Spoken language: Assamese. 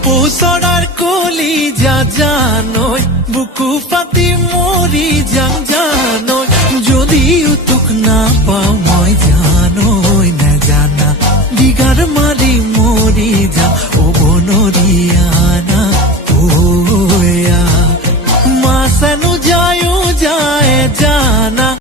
কপৌচৰাৰ কলি জানৈ বুকু পাতি মৰি যাম জানৈ যদিও তোক নাপাওঁ মই জানৈ নাজানা দিগাৰ মাৰি মৰি যাম